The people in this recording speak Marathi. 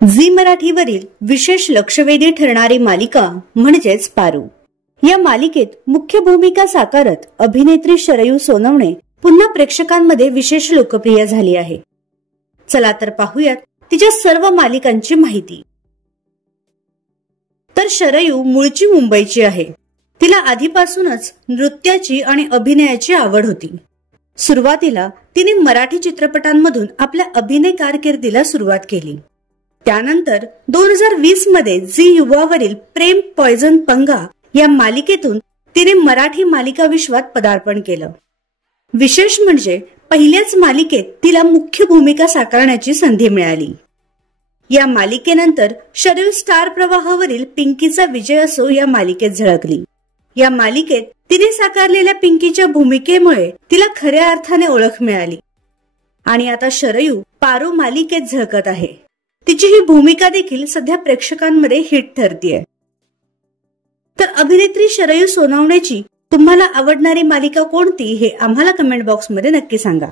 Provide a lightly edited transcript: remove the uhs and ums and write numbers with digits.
झी मराठीवरील विशेष लक्षवेधी ठरणारी मालिका म्हणजेच पारू। या मालिकेत मुख्य भूमिका साकारत अभिनेत्री शरयू सोनवणे पुन्हा प्रेक्षकांमध्ये विशेष लोकप्रिय झाली आहे। चला तर पाहूयात तिच्या सर्व मालिकांची माहिती। तर शरयू मूळची मुंबईची आहे। तिला आधीपासूनच नृत्याची आणि अभिनयाची आवड होती। सुरुवातीला तिने मराठी चित्रपटांमधून आपल्या अभिनय कारकिर्दीला सुरुवात केली। त्यानंतर 2020 मध्ये झी युवावरील प्रेम पॉइझन पंगा या मालिकेतून तिने मराठी मालिका विश्वात पदार्पण केलं। विशेष म्हणजे पहिल्याच मालिकेत तिला मुख्य भूमिका साकारण्याची संधी मिळाली। या मालिकेनंतर शरयू स्टार प्रवाहावरील पिंकीचा विजय असो या मालिकेत झळकली। या मालिकेत तिने साकारलेल्या पिंकीच्या भूमिकेमुळे तिला खऱ्या अर्थाने ओळख मिळाली आणि आता शरयू पारू मालिकेत झळकत आहे। तिची ही भूमिका देखील सध्या प्रेक्षकांमध्ये हिट ठरतीये। तर अभिनेत्री शरयू सोनवणेची तुम्हाला आवडणारी मालिका कोणती हे आम्हाला कमेंट बॉक्समध्ये नक्की सांगा।